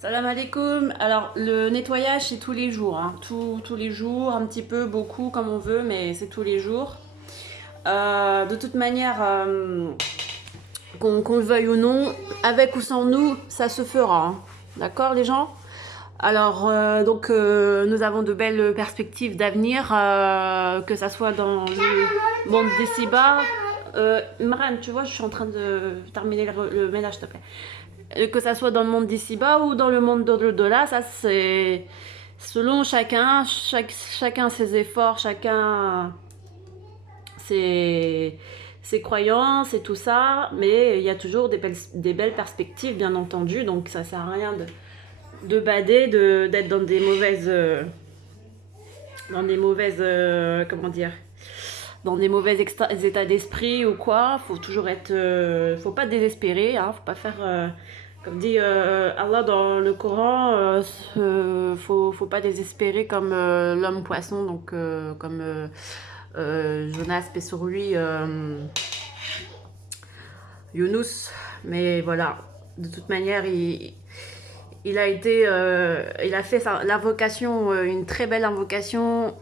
Salam alaikum. Alors, le nettoyage, c'est tous les jours, hein. Tous les jours, un petit peu, beaucoup, comme on veut, mais c'est tous les jours. De toute manière, qu'on le veuille ou non, avec ou sans nous, ça se fera, hein. D'accord, les gens? Alors, nous avons de belles perspectives d'avenir, que ça soit dans le monde d'ici-bas. Imran, tu vois, je suis en train de terminer le ménage, s'il te plaît. Que ça soit dans le monde d'ici-bas ou dans le monde d'au-delà, ça c'est selon chacun, chacun ses efforts, chacun ses, ses croyances et tout ça, mais il y a toujours des belles perspectives, bien entendu, donc ça sert à rien de bader, d'être comment dire, dans des mauvais états d'esprit ou quoi. Faut toujours être, faut pas désespérer, hein, faut pas faire, comme dit Allah dans le Coran, faut pas désespérer comme l'homme poisson, donc comme Jonas, paix sur lui, Younous. Mais voilà, de toute manière, il a fait l'invocation, une très belle invocation.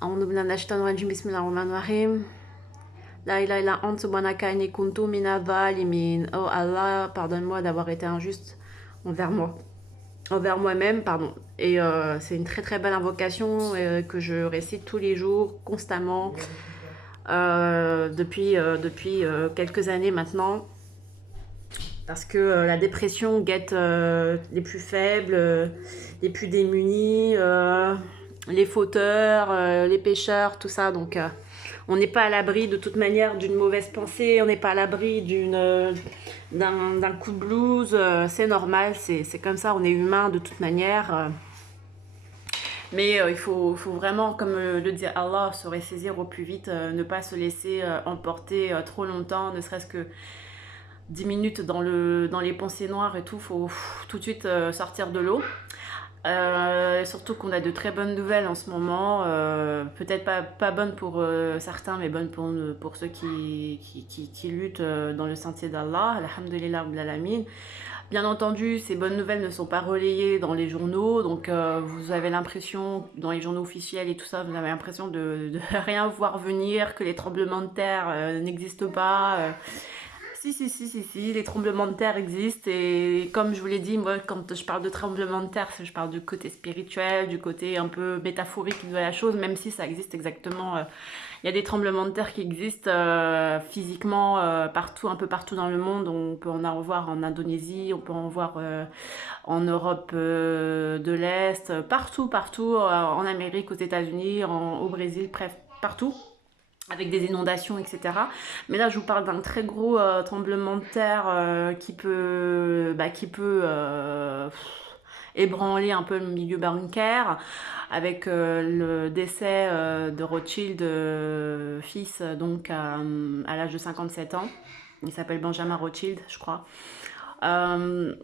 أعوذ بالله من الشيطان الرجيم بسم الله الرحمن الرحيم La ilaha illa ant subhanaka inni kuntu minadh dhalimin. Oh Allah, pardonne-moi d'avoir été injuste envers moi. Envers moi-même, pardon. Et c'est une très très belle invocation que je récite tous les jours, constamment, depuis quelques années maintenant. Parce que la dépression guette les plus faibles, les plus démunis, les fauteurs, les pécheurs, tout ça. Donc on n'est pas à l'abri de toute manière d'une mauvaise pensée, on n'est pas à l'abri d'un coup de blues, c'est normal, c'est comme ça, on est humain de toute manière. Mais faut vraiment, comme le dit Allah, se ressaisir au plus vite, ne pas se laisser emporter trop longtemps, ne serait-ce que 10 minutes dans les pensées noires et tout, faut tout de suite sortir de l'eau. Surtout qu'on a de très bonnes nouvelles en ce moment, peut-être pas bonnes pour certains, mais bonnes pour ceux qui luttent dans le sentier d'Allah. Alhamdulillah Rabbil Alamin. Bien entendu, ces bonnes nouvelles ne sont pas relayées dans les journaux, donc vous avez l'impression, dans les journaux officiels et tout ça, vous avez l'impression de rien voir venir, que les tremblements de terre n'existent pas. Si, les tremblements de terre existent et comme je vous l'ai dit, moi quand je parle de tremblements de terre, je parle du côté spirituel, du côté un peu métaphorique de la chose, même si ça existe exactement. Il y a des tremblements de terre qui existent physiquement partout, un peu partout dans le monde. On peut en avoir en Indonésie, on peut en voir en Europe de l'Est, partout, en Amérique, aux États-Unis, au Brésil, bref, partout avec des inondations, etc. Mais là, je vous parle d'un très gros tremblement de terre qui peut ébranler un peu le milieu bancaire, avec le décès de Rothschild, fils, donc à l'âge de 57 ans. Il s'appelle Benjamin Rothschild, je crois. Euh,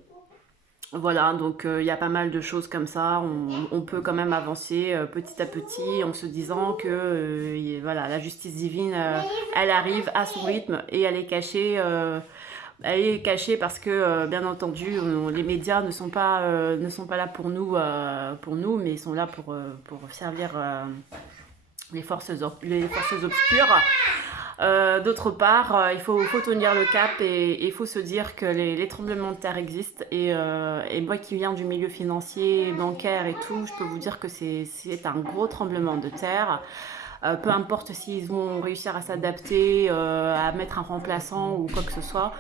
voilà, donc il y a pas mal de choses comme ça. On peut quand même avancer petit à petit en se disant que voilà, la justice divine, elle arrive à son rythme et elle est cachée parce que, bien entendu, les médias ne sont pas là pour nous, mais ils sont là pour servir les forces obscures. D'autre part, faut tenir le cap et il faut se dire que les tremblements de terre existent. Et moi qui viens du milieu financier, bancaire et tout, je peux vous dire que c'est un gros tremblement de terre. Peu importe s'ils vont réussir à s'adapter, à mettre un remplaçant ou quoi que ce soit.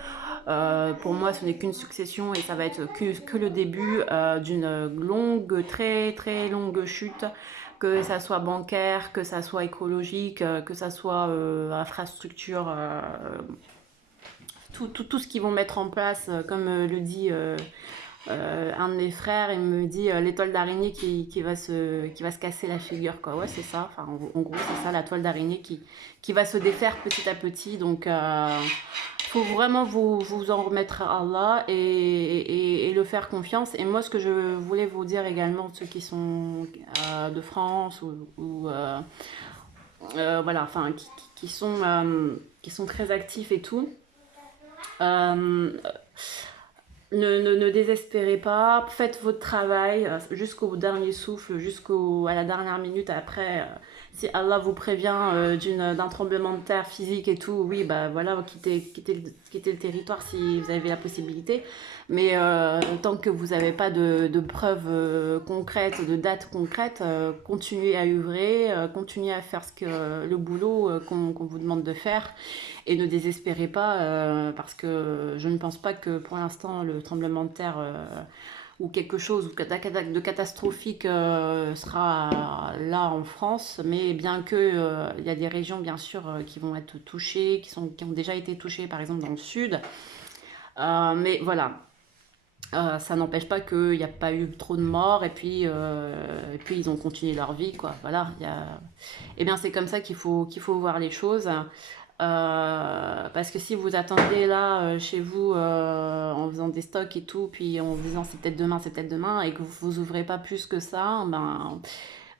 Pour moi, ce n'est qu'une succession et ça va être que le début d'une longue, très très longue chute, que ça soit bancaire, que ça soit écologique, que ça soit infrastructure, tout ce qu'ils vont mettre en place, comme le dit un de mes frères, il me dit l'étoile d'araignée qui va se casser la figure, quoi. Ouais, c'est ça. Enfin, en gros, c'est ça, la toile d'araignée qui va se défaire petit à petit. Donc, faut vraiment vous en remettre à Allah et le faire confiance. Et moi, ce que je voulais vous dire également, ceux qui sont de France voilà, enfin, qui sont très actifs et tout. Euh, ne désespérez pas, faites votre travail jusqu'au dernier souffle, à la dernière minute. Après, si Allah vous prévient d'un tremblement de terre physique et tout, oui, bah voilà, quittez le territoire si vous avez la possibilité. Mais tant que vous n'avez pas de preuves concrètes, de dates concrètes, continuez à œuvrer, continuez à faire le boulot qu'on vous demande de faire. Et ne désespérez pas, parce que je ne pense pas que pour l'instant le tremblement de terre ou quelque chose de catastrophique sera là en France, mais bien que il y a des régions bien sûr qui vont être touchées, qui ont déjà été touchées, par exemple dans le sud. Mais voilà, ça n'empêche pas qu'il n'y a pas eu trop de morts et puis ils ont continué leur vie, quoi. Voilà, eh bien c'est comme ça qu'il faut voir les choses. Parce que si vous attendez là chez vous en faisant des stocks et tout, puis en vous disant c'est peut-être demain, et que vous ouvrez pas plus que ça, ben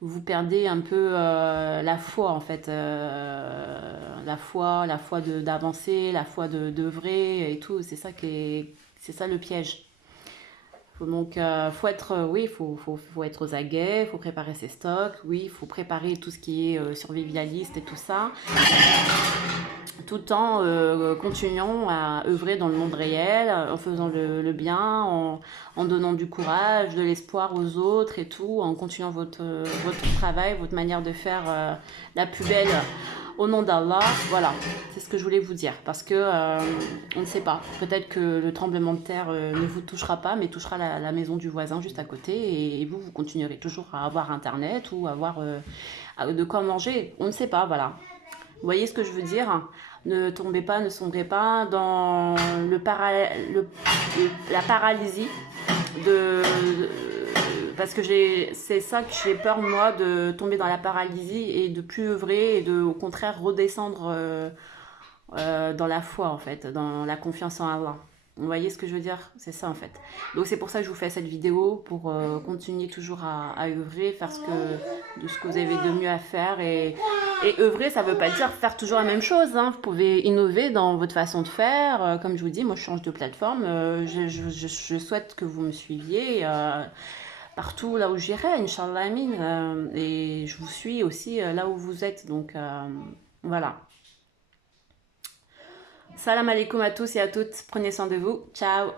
vous perdez un peu la foi en fait, la foi d'avancer, la foi d'œuvrer et tout. C'est ça le piège. Donc, faut être, oui, faut être aux aguets, faut préparer ses stocks, oui, il faut préparer tout ce qui est survivaliste et tout ça, tout en continuant à œuvrer dans le monde réel, en faisant le bien, en donnant du courage, de l'espoir aux autres et tout, en continuant votre travail, votre manière de faire la plus belle au nom d'Allah. Voilà, c'est ce que je voulais vous dire. Parce que on ne sait pas. Peut-être que le tremblement de terre ne vous touchera pas, mais touchera la maison du voisin juste à côté. Et vous continuerez toujours à avoir Internet ou avoir de quoi manger. On ne sait pas, voilà. Vous voyez ce que je veux dire? Ne tombez pas, ne sombrez pas dans la paralysie parce que c'est ça que j'ai peur moi, de tomber dans la paralysie et de plus œuvrer et de au contraire redescendre dans la foi en fait, dans la confiance en Allah. Vous voyez ce que je veux dire? C'est ça en fait. Donc c'est pour ça que je vous fais cette vidéo, pour continuer toujours à œuvrer, faire de ce que vous avez de mieux à faire. Et œuvrer, ça ne veut pas dire faire toujours la même chose, hein. Vous pouvez innover dans votre façon de faire. Comme je vous dis, moi je change de plateforme. Je souhaite que vous me suiviez partout là où j'irai, Inch'Allah, Amin. Et je vous suis aussi là où vous êtes. Donc voilà. Salam alaikum à tous et à toutes. Prenez soin de vous. Ciao.